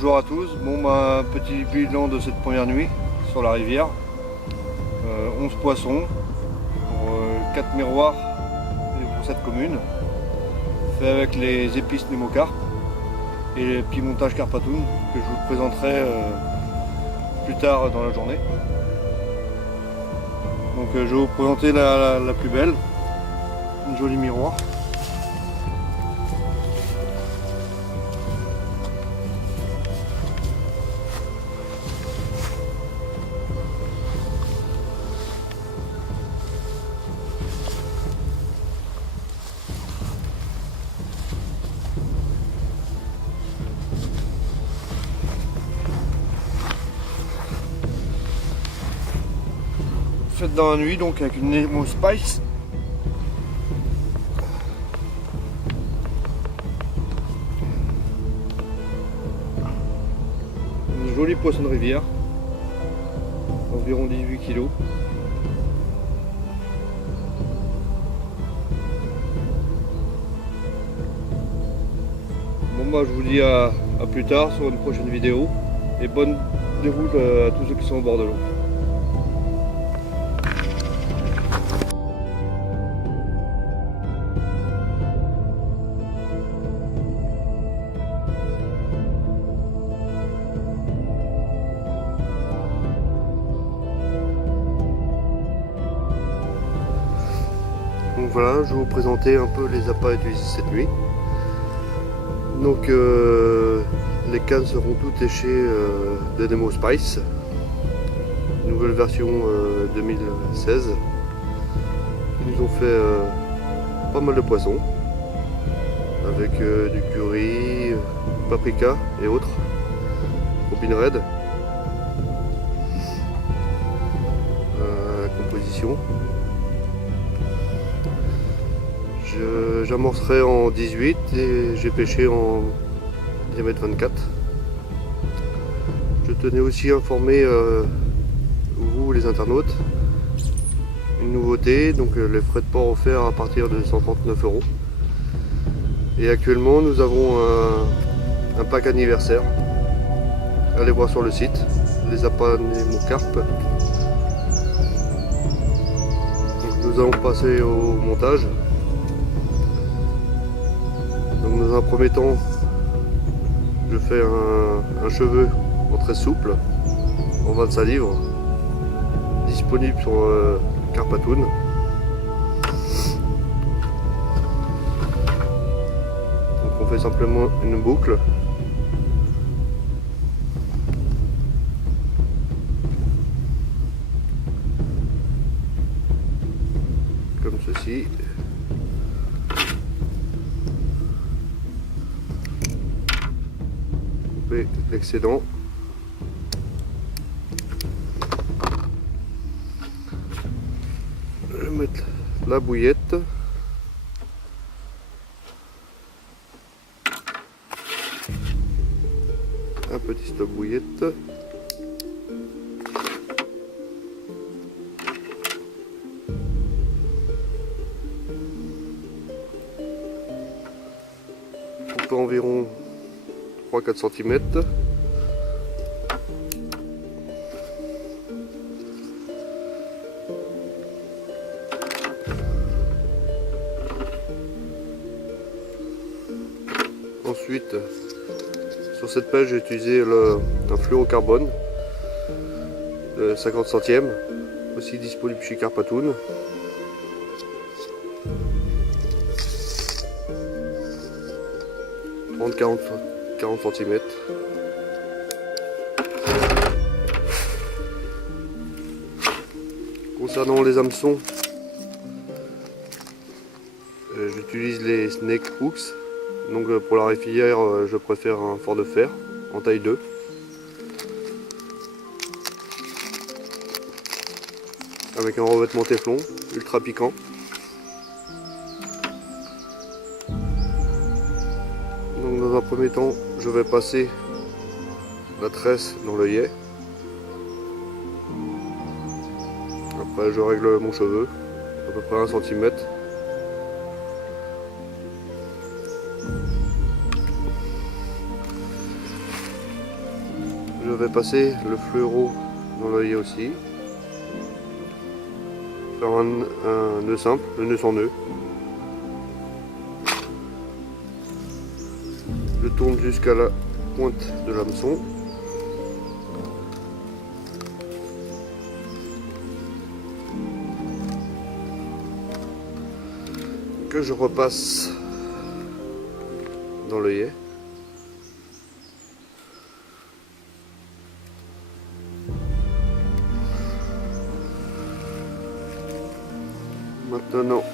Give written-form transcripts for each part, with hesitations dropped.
bonjour à tous. Un petit bilan de cette première nuit sur la rivière. 11 poissons pour 4 miroirs pour cette commune. Fait avec les épices Nemocarp et les petits montages Carpatoon que je vous présenterai plus tard dans la journée. Donc je vais vous présenter la plus belle, une jolie miroir. Faite dans la nuit, donc avec une Nemo Spice. Une jolie poisson de rivière, environ 18 kg. Je vous dis à plus tard sur une prochaine vidéo et bonne déroute à tous ceux qui sont au bord de l'eau. Donc voilà, je vais vous présenter un peu les appâts utilisés cette nuit. Donc les cannes seront toutes léchées de Nemo Spice, nouvelle version 2016. Ils nous ont fait pas mal de poissons avec du curry, paprika et autres, Robin Red. Composition. J'amorcerai en 18 et j'ai pêché en diamètre 24. Je tenais aussi à informer vous les internautes une nouveauté, donc les frais de port offerts à partir de 139 €. Et actuellement nous avons un pack anniversaire. Allez voir sur le site les appâts Nemocarp. Donc nous allons passer au montage. Dans un premier temps, je fais un cheveu en très souple, en 25 livres, disponible sur Carpatoon. Donc on fait simplement une boucle. Comme ceci. L'excédent. Je vais mettre la bouillette. Un petit stop bouillette. Coupe environ 3-4 cm. Ensuite, sur cette pêche, j'ai utilisé un fluorocarbone de 50 centièmes, aussi disponible chez Carpatoon. « 40 cm. Concernant les hameçons, j'utilise les Snake Hooks. Donc pour la réfilière, je préfère un fort de fer en taille 2. Avec un revêtement téflon ultra piquant. Donc dans un premier temps, je vais passer la tresse dans l'œillet. Après je règle mon cheveu, à peu près 1 cm. vais passer le fluoro dans l'œillet aussi. Faire un nœud simple, le nœud sans nœud. Je tourne jusqu'à la pointe de l'hameçon. Que je repasse dans l'œillet. Maintenant,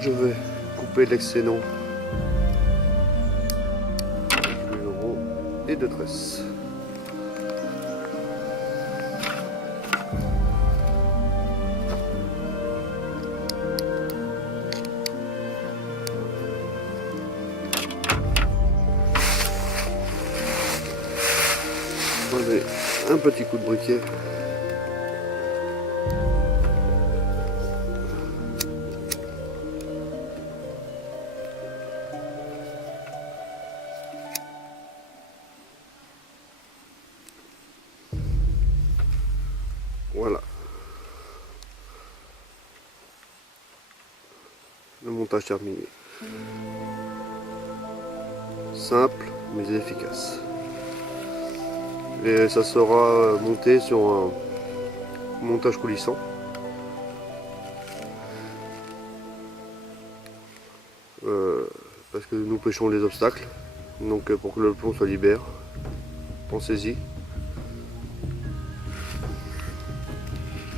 je vais couper l'excédent de fluoro et de tresse. Enlever un petit coup de briquet. Voilà. Le montage terminé. Simple mais efficace. Et ça sera monté sur un montage coulissant. Parce que nous pêchons les obstacles. Donc pour que le plomb soit libère, pensez-y.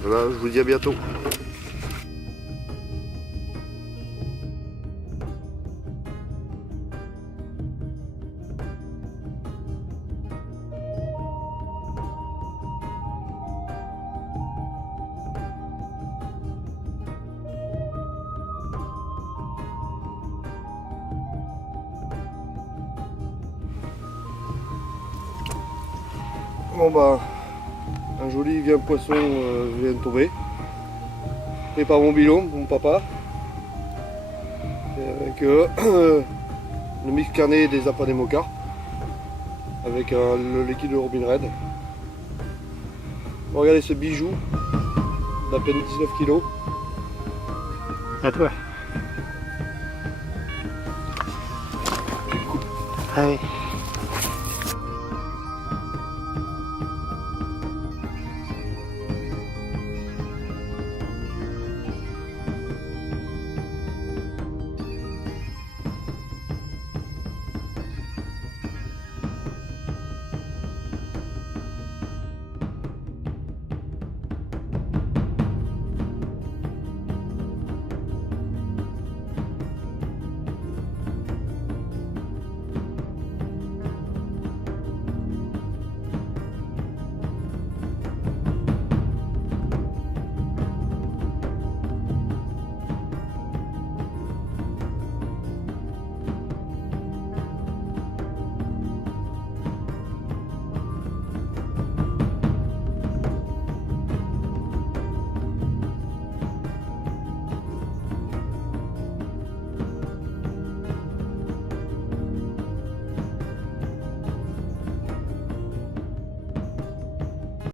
Voilà, je vous dis à bientôt. Bon bah, un joli vieux poisson vient de tomber. Et par mon binôme, mon papa. Et avec le mix carné des appâts des mocards. Avec le liquide de Robin Red. Regardez ce bijou d'à peine 19 kg. À toi. Je coupe. Allez.